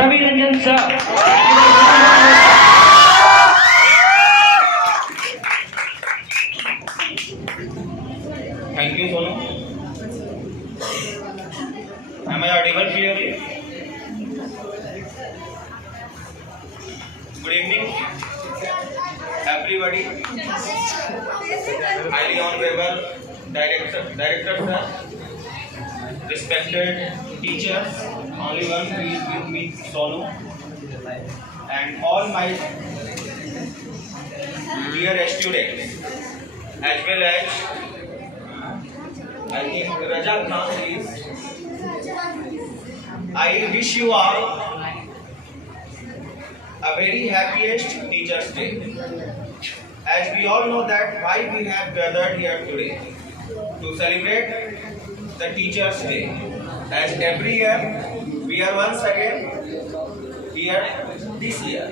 Ravi Ranjan sir. Thank you, Sonu. Am I audible clearly? Good evening, everybody. Highly honorable director sir, respected teachers, only one who is with me, Sonu, and all my dear students, as well as I think Rajat Khan is. I wish you all a very happiest Teachers' Day. As we all know that why we have gathered here today to celebrate the Teachers' Day. As every year we are once again here this year.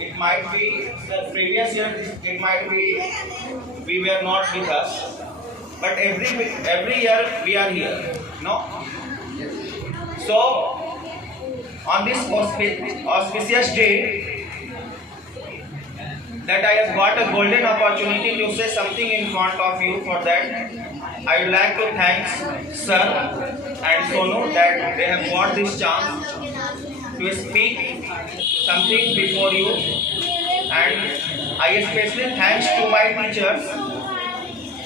It might be the previous year, it might be we were not with us, but every year we are here. No? So on this auspicious day, that I have got a golden opportunity to say something in front of you. For that, I would like to thank Sir and Sonu that they have got this chance to speak something before you. And I especially thanks to my teachers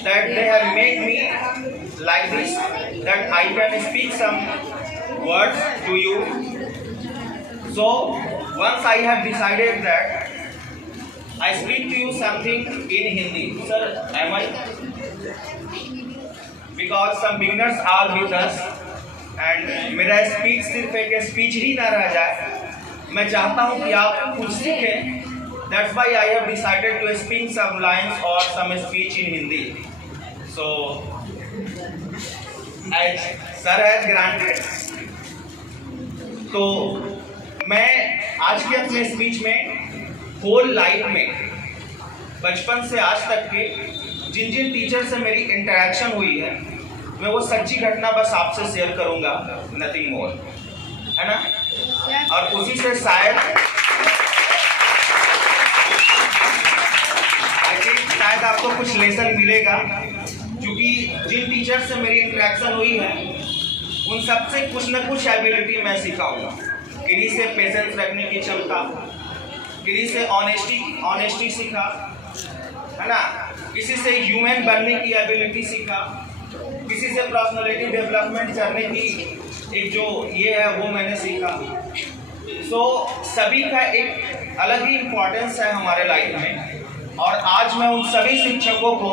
that they have made me like this, that I can speak some words to you. So once I have decided that I speak to you something in Hindi. Sir, am I? Because some beginners are with us and मेरा speech सिर्फ एक speech ही ना रह जाए. मैं चाहता हूँ कि आप कुछ सीखें. That's why I have decided to speak some lines or some speech in Hindi. So, as Sir has granted, तो मैं आज के अपने स्पीच में होल लाइफ में बचपन से आज तक के जिन जिन टीचर से मेरी इंटरेक्शन हुई है, मैं वो सच्ची घटना बस आपसे शेयर करूंगा, नथिंग मोर, है ना. और उसी से शायद आपको कुछ लेसन मिलेगा, क्योंकि जिन टीचर से मेरी इंटरेक्शन हुई है उन सबसे कुछ न कुछ एबिलिटी मैं सिखाऊंगा. किसी से पेशेंस रखने की क्षमता, किसी से ऑनेस्टी सीखा, है ना, किसी से ह्यूमन बनने की एबिलिटी सीखा, किसी से पर्सनालिटी डेवलपमेंट करने की एक जो ये है वो मैंने सीखा. सो सभी का एक अलग ही इम्पोर्टेंस है हमारे लाइफ में. और आज मैं उन सभी शिक्षकों को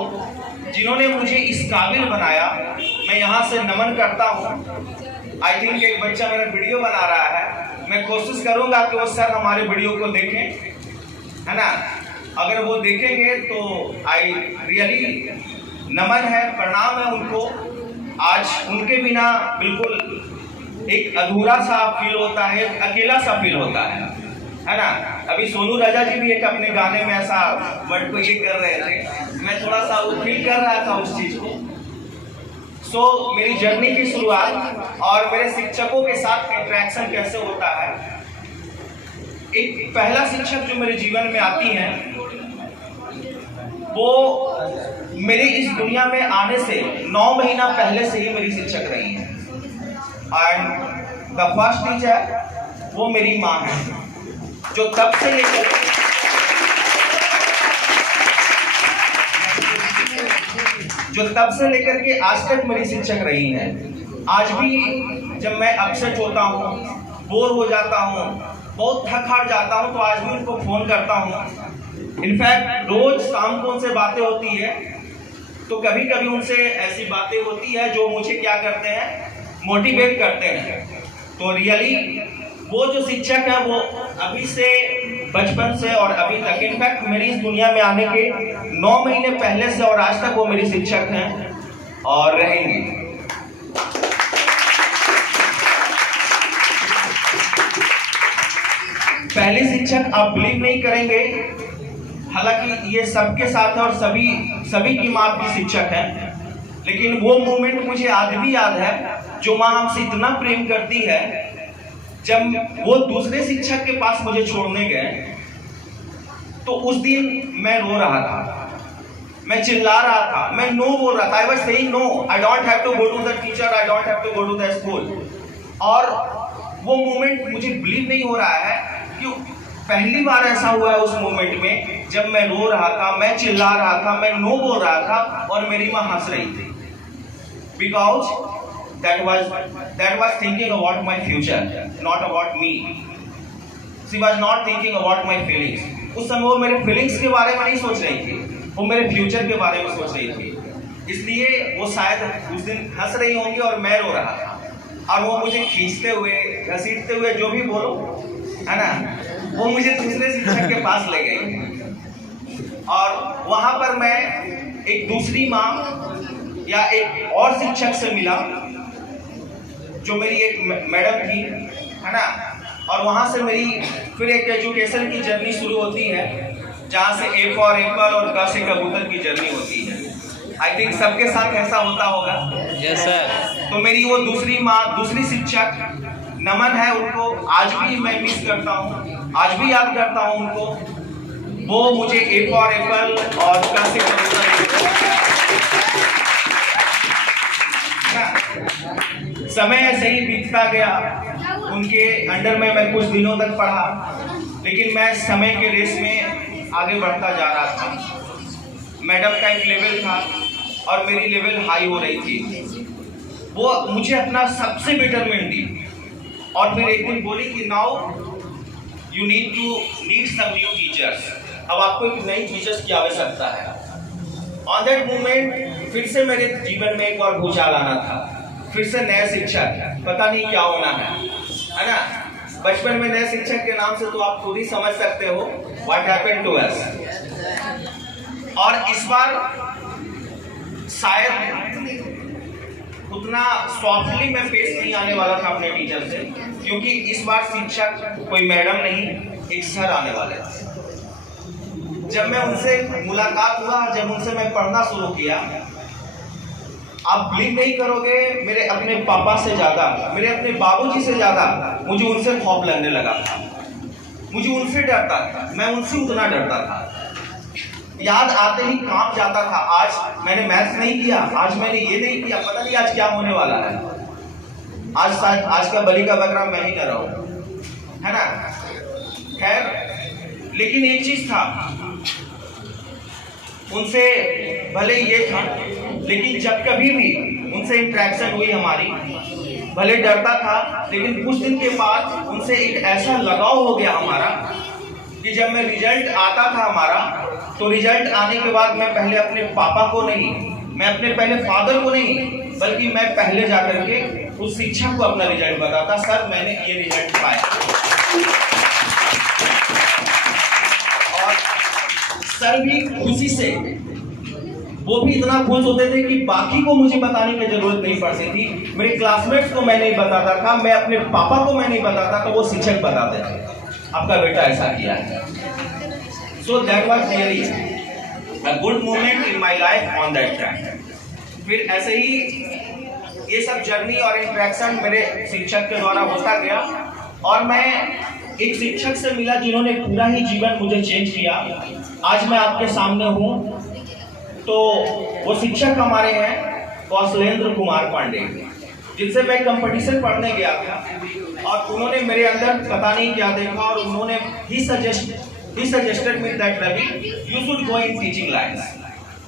जिन्होंने मुझे इस काबिल बनाया, मैं यहाँ से नमन करता हूँ. आई थिंक एक बच्चा मेरा वीडियो बना रहा है, मैं कोशिश करूँगा कि वो सर हमारे वीडियो को देखें, है ना. अगर वो देखेंगे तो आई रियली नमन है, प्रणाम है उनको. आज उनके बिना बिल्कुल एक अधूरा सा फील होता है, अकेला सा फील होता है ना. अभी सोनू राजा जी भी एक अपने गाने में ऐसा वर्ड को ये कर रहे थे, मैं थोड़ा सा वो फील कर रहा था उस चीज़ को. सो मेरी जर्नी की शुरुआत और मेरे शिक्षकों के साथ इंटरेक्शन कैसे होता है. एक पहला शिक्षक जो मेरे जीवन में आती हैं, वो मेरे इस दुनिया में आने से 9 महीना पहले से ही मेरी शिक्षक रही हैं. एंड द फर्स्ट टीचर वो मेरी माँ है, जो तब से लेकर के आज तक मेरी शिक्षक रही हैं. आज भी जब मैं अपसेट होता हूँ, बोर हो जाता हूँ, बहुत थक हार जाता हूँ, तो आज भी उनको फ़ोन करता हूँ. इनफैक्ट रोज शाम को उनसे बातें होती है, तो कभी कभी उनसे ऐसी बातें होती है जो मुझे क्या करते हैं, मोटिवेट करते हैं. तो रियली वो जो शिक्षक है वो अभी से बचपन से और अभी तक, इनफैक्ट मेरी इस दुनिया में आने के 9 महीने पहले से और आज तक वो मेरी शिक्षक हैं और रहेंगे. पहले शिक्षक आप बिलीव नहीं करेंगे, हालांकि ये सबके साथ है और सभी की माँ की शिक्षक है, लेकिन वो मोमेंट मुझे आज भी याद है जो माँ हमसे इतना प्रेम करती है जब वो दूसरे शिक्षक के पास मुझे छोड़ने गए तो उस दिन मैं रो रहा था, मैं चिल्ला रहा था, मैं नो बोल रहा था। I was saying no, I don't have to go to the teacher, I don't have to go to the school. और वो मोमेंट मुझे बिलीव नहीं हो रहा है कि पहली बार ऐसा हुआ है उस मोमेंट में, जब मैं रो रहा था, मैं चिल्ला रहा था, मैं नो बोल रहा था और मेरी माँ हंस रही थी। Because that was thinking about my future, not about me. She was not thinking about my feelings. उस समय वो मेरे फीलिंग्स के बारे में नहीं सोच रही थी, वो मेरे फ्यूचर के बारे में सोच रही थी। इसलिए वो शायद उस दिन हंस रही होंगी और मैं रो रहा था, और वो मुझे खींचते हुए, घसीटते हुए, जो भी बोलो, है ना, वो मुझे दूसरे शिक्षक के पास ले गई। और वहाँ पर मैं एक दूसरी माँ या एक और शिक्षक से मिला, जो मेरी एक मैडम थी, है ना। और वहाँ से मेरी फिर एक एजुकेशन की जर्नी शुरू होती है, जहाँ से ए फॉर एप्पल और क से कबूतर की जर्नी होती है। आई थिंक सबके साथ ऐसा होता होगा। Yes sir. तो मेरी वो दूसरी माँ, दूसरी शिक्षक, नमन है उनको, आज भी मैं मिस करता हूँ, आज भी याद करता हूँ उनको। वो मुझे ए फॉर एप्पल और क से कबूतर, समय ऐसे ही बीतता गया, उनके अंडर में मैं कुछ दिनों तक पढ़ा, लेकिन मैं समय के रेस में आगे बढ़ता जा रहा था। मैडम का एक लेवल था और मेरी लेवल हाई हो रही थी। वो मुझे अपना सबसे बेटर मिनट दी और फिर एक दिन बोली कि now you need some new teachers. अब आपको एक नई टीचर्स की आवश्यकता है। ऑन दैट मोमेंट फिर से मेरे जीवन में एक और भूचाल आना था, फिर से नया शिक्षक, पता नहीं क्या होना है ना। बचपन में नए शिक्षक के नाम से तो आप खुद ही समझ सकते हो व्हाट हैपेंड टू अस। और इस बार शायद उतना सॉफ्टली मैं फेस नहीं आने वाला था अपने टीचर से, क्योंकि इस बार शिक्षक कोई मैडम नहीं, एक सर आने वाले थे। जब मैं उनसे मुलाकात हुआ, जब उनसे मैं पढ़ना शुरू किया, आप बिलीव नहीं करोगे, मेरे अपने पापा से ज़्यादा, मेरे अपने बाबूजी से ज़्यादा मुझे उनसे खौफ लगने लगा था। मुझे उनसे डरता था, मैं उनसे उतना डरता था। याद आते ही कांप जाता था। आज मैंने मैथ्स नहीं किया, आज मैंने ये नहीं किया, पता नहीं आज क्या होने वाला है। आज का बलि का बकरा मैं ही कर रहा हूँ, है ना। खैर, लेकिन एक चीज़ था, उनसे भले ये था, लेकिन जब कभी भी उनसे इंटरेक्शन हुई हमारी, भले डरता था, लेकिन कुछ दिन के बाद उनसे एक ऐसा लगाव हो गया हमारा कि जब मैं रिजल्ट आता था हमारा, तो रिजल्ट आने के बाद मैं पहले अपने पापा को नहीं, मैं अपने पहले फादर को नहीं, बल्कि मैं पहले जाकर के उस शिक्षक को अपना रिजल्ट बताता, सर मैंने ये रिजल्ट पाया। और सर भी खुशी से, वो भी इतना खुश होते थे कि बाकी को मुझे बताने की जरूरत नहीं पड़ती थी। मेरे क्लासमेट्स को मैं नहीं बताता था, मैं अपने पापा को मैं नहीं बताता, तो वो शिक्षक बताते थे आपका बेटा ऐसा किया है। So that was really a good moment in my life on that time. फिर ऐसे ही ये सब जर्नी और इंटरेक्शन मेरे शिक्षक के द्वारा होता गया, और मैं एक शिक्षक से मिला जिन्होंने पूरा ही जीवन मुझे चेंज किया। आज मैं आपके सामने हूँ, तो वो शिक्षक हमारे हैं कौशलेंद्र कुमार पांडे, जिनसे मैं कंपटीशन पढ़ने गया था, और उन्होंने मेरे अंदर पता नहीं क्या देखा, और उन्होंने ही suggested me that Ravi you should go in teaching line.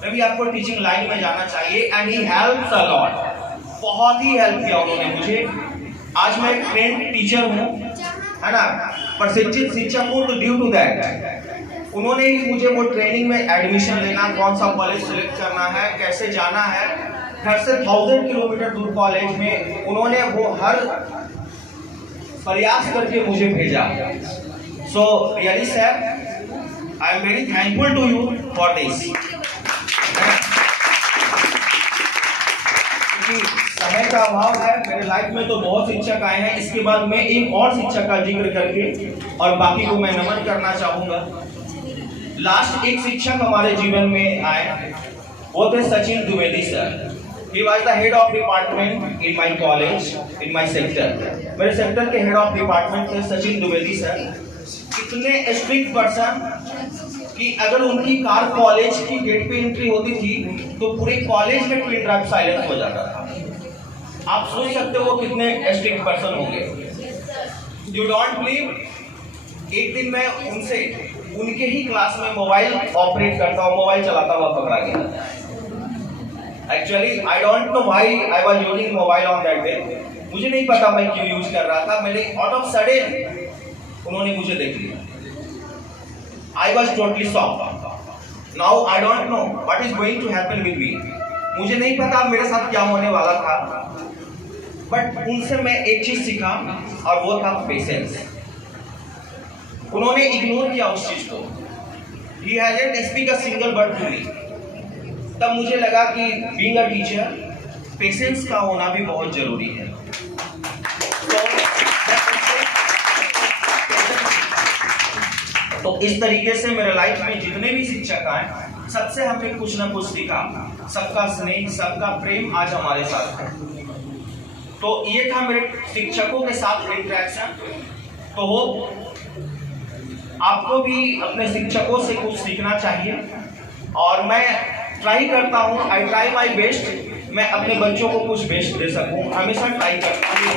Ravi आपको टीचिंग लाइन में जाना चाहिए, and he helps a lot. बहुत ही हेल्प किया उन्होंने मुझे। आज मैं एक ट्रेंड टीचर हूँ, है ना, प्रशिक्षित शिक्षक हूँ। तो ड्यू टू दैट उन्होंने ही मुझे वो ट्रेनिंग में एडमिशन लेना, कौन सा कॉलेज सेलेक्ट करना है, कैसे जाना है, घर से 1000 किलोमीटर दूर कॉलेज में उन्होंने वो हर प्रयास करके मुझे भेजा। So really sir, I am very thankful to you for this. समय का अभाव है, मेरे लाइफ में तो बहुत शिक्षक आए हैं। इसके बाद मैं एक और शिक्षक का जिक्र करके और बाकी को मैं नमन करना चाहूँगा। लास्ट एक शिक्षक हमारे जीवन में आए, वो थे Sachin Dwivedi sir. He was the head of department in my college, in my sector. मेरे सेक्टर के हेड ऑफ डिपार्टमेंट थे सचिन द्विवेदी सर। इतने स्ट्रिक्ट पर्सन कि अगर उनकी कार कॉलेज की गेट पे एंट्री होती थी तो पूरे कॉलेज में पिन ड्रॉप साइलेंस हो जाता था। आप सोच सकते हो कितने स्ट्रिक्ट पर्सन होंगे। यू डोंट बिलीव, एक दिन मैं उनसे उनके ही क्लास में मोबाइल ऑपरेट करता हुआ, मोबाइल चलाता हुआ पकड़ा गया। Actually I don't know why I was using mobile on that day. मुझे नहीं पता मैं क्यों यूज कर रहा था। मैंने आउट ऑफ सडन उन्होंने मुझे देख लिया। I was totally shocked. Now I don't know what is going to happen with me. मुझे नहीं पता मेरे साथ क्या होने वाला था, बट उनसे मैं एक चीज सीखा और वो था पेशेंस। उन्होंने इग्नोर किया उस चीज को। He hasn't speak a single word to me। तब मुझे लगा कि बीइंग अ टीचर पेशेंस का होना भी बहुत जरूरी है। तो इस तरीके से मेरे लाइफ में जितने भी शिक्षक आए, सबसे हमने कुछ ना कुछ सीखा। सबका स्नेह, सबका प्रेम आज हमारे साथ है। तो ये था मेरे शिक्षकों के साथ इंटरेक्शन। तो हो आपको भी अपने शिक्षकों से कुछ सीखना चाहिए और मैं ट्राई करता हूँ, आई ट्राई माई बेस्ट, मैं अपने बच्चों को कुछ बेस्ट दे सकूँ, हमेशा ट्राई करता हूँ।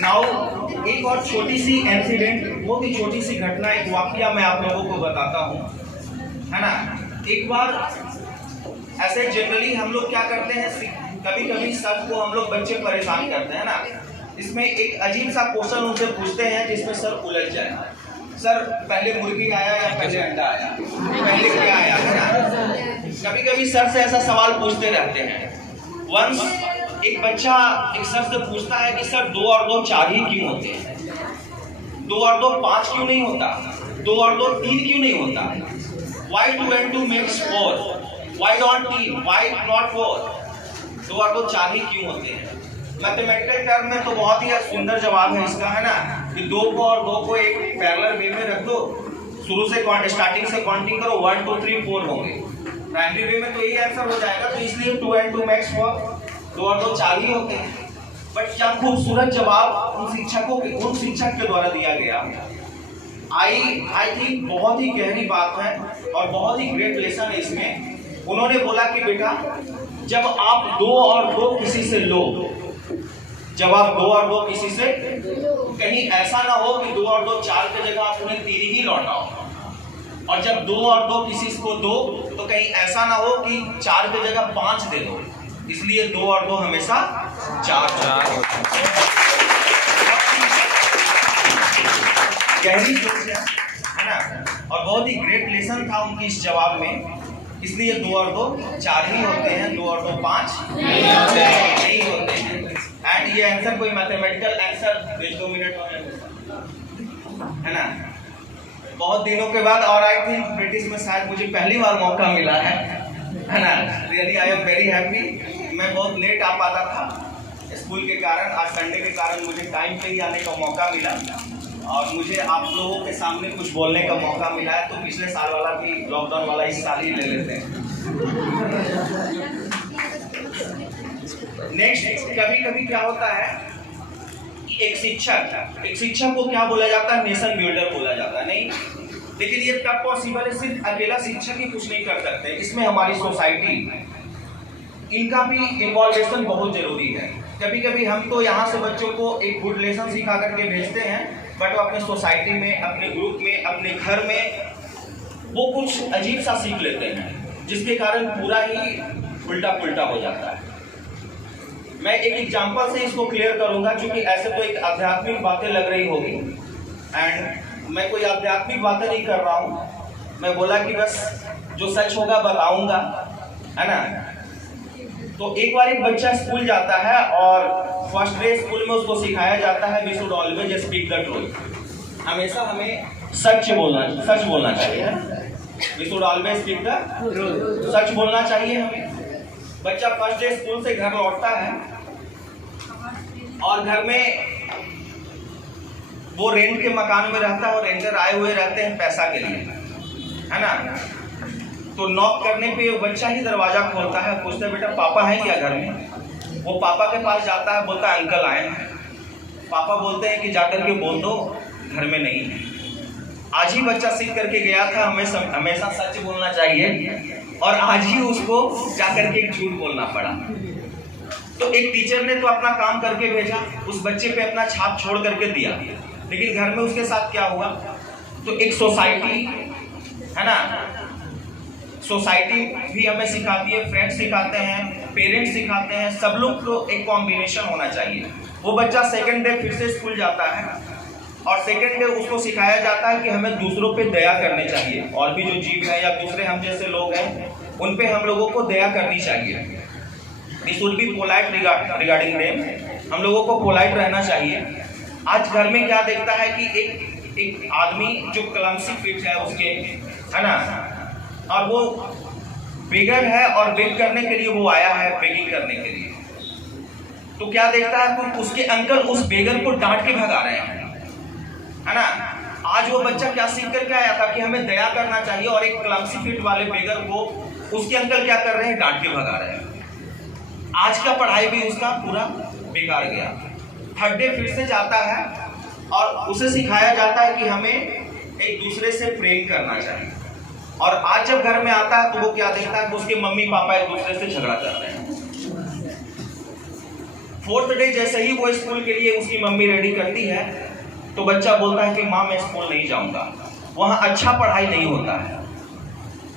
नाउ एक और छोटी सी इंसिडेंट, बहुत ही छोटी सी घटना, एक वाकया मैं आप लोगों को बताता हूँ, है ना। एक बार ऐसे जनरली हम लोग क्या करते हैं, कभी कभी सर को हम लोग बच्चे परेशान करते हैं ना। इसमें एक अजीब सा क्वेश्चन उनसे पूछते हैं जिसमें सर उलझ जाए। सर पहले मुर्गी आया या पहले अंडा आया, पहले क्या आया, है ना। कभी कभी सर से ऐसा सवाल पूछते रहते हैं। वंस एक बच्चा एक सर से पूछता है कि सर 2 और 2 4 ही क्यों होते हैं, 2 और 2 5 क्यों नहीं होता, 2 और 2 3 क्यों नहीं होता, why 2 and 2 makes 4, why not 3, why not 4, 2 और 2 4 ही क्यों होते हैं। मैथमेटिकल टर्म में तो बहुत ही सुंदर जवाब है इसका, है ना, कि 2 को और 2 को एक पैरेलल वे में रख दो, शुरू से स्टार्टिंग से काउंटिंग करो, 1 2 3 4 होंगे। प्राइमरी वे में तो यही आंसर हो जाएगा। तो इसलिए 2 and 2 makes 4, 2 और 2 4 ही होते हैं। बट क्या खूबसूरत जवाब उन शिक्षक के द्वारा दिया गया। आई थिंक बहुत ही गहरी बात है और बहुत ही ग्रेट लेसन है इसमें। उन्होंने बोला कि बेटा जब आप 2 और 2 किसी से लो, जब आप 2 और 2 किसी से, कहीं ऐसा ना हो कि 2 और 2 4 की जगह आप उन्हें 3 ही लौटाओ, और जब 2 और 2 किसी को दो तो कहीं ऐसा ना हो कि 4 की जगह 5 दे दो। इसलिए 2 और 2 हमेशा 4 होते हैं। गहरी सोच है ना, और बहुत ही ग्रेट लेसन था उनकी इस जवाब में। इसलिए 2 और 2 4 ही होते हैं, 2 और 2 5 नहीं होते हैं। एंड ये आंसर कोई मैथमेटिकल आंसर 2 मिनट है ना, बहुत दिनों के बाद। और आई थिंक ब्रिटिश में शायद मुझे पहली बार मौका मिला है ना। Really I am very happy. मैं बहुत लेट आ पाता था स्कूल के कारण, आज संडे के कारण मुझे टाइम पे ही आने का मौका मिला और मुझे आप लोगों के सामने कुछ बोलने का मौका मिला है। तो पिछले साल वाला भी, लॉकडाउन वाला इस साल ही ले लेते हैं। नेक्स्ट, कभी कभी क्या होता है, एक शिक्षक को क्या बोला जाता है, नेशन बिल्डर बोला जाता है। नहीं, लेकिन ये तब पॉसिबल है, सिर्फ अकेला शिक्षक ही कुछ नहीं कर सकते। इसमें हमारी सोसाइटी, इनका भी इन्वॉल्वेशन बहुत जरूरी है। कभी कभी हम तो यहाँ से बच्चों को एक गुड लेसन सिखा करके भेजते हैं, बट वो अपने सोसाइटी में, अपने ग्रुप में, अपने घर में वो कुछ अजीब सा सीख लेते हैं, जिसके कारण पूरा ही उल्टा पुल्टा हो जाता है। मैं एक एग्जांपल से इसको क्लियर करूंगा, क्योंकि ऐसे तो एक आध्यात्मिक बातें लग रही होगी, एंड मैं कोई आध्यात्मिक बातें नहीं कर रहा हूँ। मैं बोला कि बस जो सच होगा बताऊंगा, है ना। तो एक बार एक बच्चा स्कूल जाता है और फर्स्ट डे स्कूल में उसको सिखाया जाता है, we should always speak the truth. हमेशा हमें सच बोलना चाहिए। We should always speak the truth, सच बोलना चाहिए हमें। बच्चा फर्स्ट डे स्कूल से घर लौटता है और घर में वो रेंट के मकान में रहता है और रेंटर आए हुए रहते हैं पैसा के लिए, है ना। तो नॉक करने पे वो बच्चा ही दरवाजा खोलता है, पूछता है बेटा पापा है क्या घर में। वो पापा के पास जाता है, बोलता है अंकल आए हैं। पापा बोलते हैं कि जाकर के बोल दो घर में नहीं है। आज ही बच्चा सीख करके गया था हमेशा सच बोलना चाहिए, और आज ही उसको जाकर के झूठ बोलना पड़ा। तो एक टीचर ने तो अपना काम करके भेजा, उस बच्चे पे अपना छाप छोड़ करके दिया, लेकिन घर में उसके साथ क्या हुआ। तो एक सोसाइटी है ना, सोसाइटी भी हमें सिखाती है, फ्रेंड्स सिखाते हैं, पेरेंट्स सिखाते हैं, सब लोग को एक कॉम्बिनेशन होना चाहिए। वो बच्चा सेकंड डे फिर से स्कूल जाता है और सेकंड डे उसको सिखाया जाता है कि हमें दूसरों पे दया करने चाहिए, और भी जो जीव है या दूसरे हम जैसे लोग हैं उन पे हम लोगों को दया करनी चाहिए। We should be polite regarding them, हम लोगों को पोलाइट रहना चाहिए। आज घर में क्या देखता है कि एक आदमी जो क्लमसी फिट है उसके, है ना, और वो बेगर है और बेग करने के लिए वो आया है, बेगिंग करने के लिए। तो क्या देखता है कि उसके अंकल उस बेगर को डांट के भगा रहे हैं, है ना। आज वो बच्चा क्या सीख करके आया था कि हमें दया करना चाहिए, और एक क्लमसी फिट वाले बेगर को उसके अंकल क्या कर रहे हैं, डांट के भगा रहे हैं। आज का पढ़ाई भी उसका पूरा बेकार गया। थर्ड डे फिर से जाता है और उसे सिखाया जाता है कि हमें एक दूसरे से प्रेम करना चाहिए, और आज जब घर में आता है तो वो क्या देखता है कि उसके मम्मी पापा एक दूसरे से झगड़ा कर रहे हैं। फोर्थ डे जैसे ही वो स्कूल के लिए उसकी मम्मी रेडी करती है तो बच्चा बोलता है कि माँ मैं स्कूल नहीं जाऊंगा, वहाँ अच्छा पढ़ाई नहीं होता है।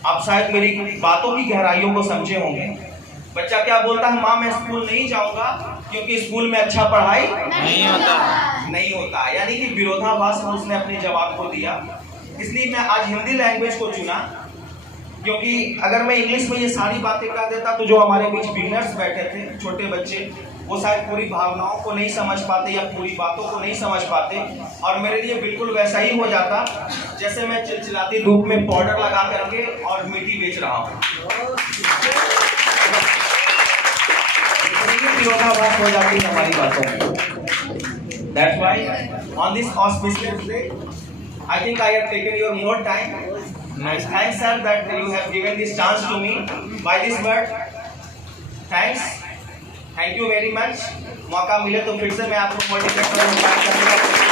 आप शायद मेरी बातों की गहराइयों को समझे होंगे। बच्चा क्या बोलता है, माँ मैं स्कूल नहीं जाऊंगा क्योंकि स्कूल में अच्छा पढ़ाई नहीं होता। यानी कि विरोधाभास में उसने अपने जवाब को दिया। इसलिए मैं आज हिंदी लैंग्वेज को चुना, क्योंकि अगर मैं इंग्लिश में ये सारी बातें कर देता तो जो हमारे बीच बिगनर्स बैठे थे, छोटे बच्चे, वो शायद पूरी भावनाओं को नहीं समझ पाते या पूरी बातों को नहीं समझ पाते, और मेरे लिए बिल्कुल वैसा ही हो जाता जैसे मैं चिलचिलाती धूप में पाउडर लगा करके और मिट्टी बेच रहा हूँ। विरोधाभास हो जाती है हमारी बातों में। That's why on this auspicious day, I think I have taken your more time. Nice. Thanks, sir, that you have given this chance to me by this word. Thanks. Thank you very much. मौका मिले तो फिर से मैं आपको motivate करूंगा।